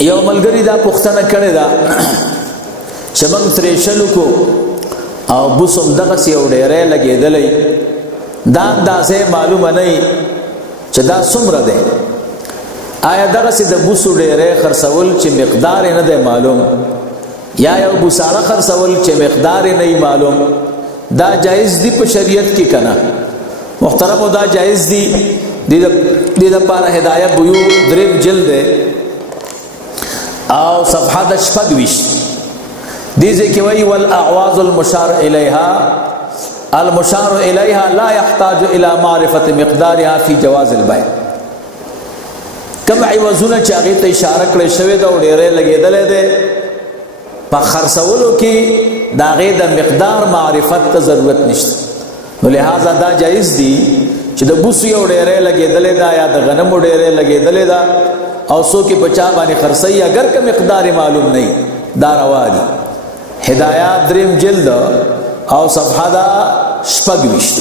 یو ملګری دا پوښتنه کړې ده چې موږ ترېشلو کو او بوس هم دغسې یو ډېری لګېدلی دا اندازې معلومه نه وي چې دا څومره دی. آیا دغسې د بوسو ډېری خرڅول چې مقدار یې نه دی معلوم یا یو بوساړه خرڅول چې مقدار یې نه وي معلوم، دا جایز دی په شریعت کې که نه؟ محترمو دا جایز دی. دې دپاره هدایه بیو 3 جلد دی او صفحه د 26 دې ځای کې وایي والاعواض المشار الیها المشار الیها لا يحتاج الى معرفه مقدارها في جواز البيع. کوم عوضونه چې هغې ته اشاره کړې شوې ده او ډېری لګېدلی دی په خرڅولو کې د هغې د مقدار معرفت ته ضرورت نشته، نو لہذا دا جایز دی چې د بوسو یو ډېری لګېدلی ده یا د غنمو ډېری لګېدلی ده او څوک یې په چا باندې خرڅوي اگر که مقدار معلوم نه وي، دا روا دي. هدایات 3 جلد او صفحه د 26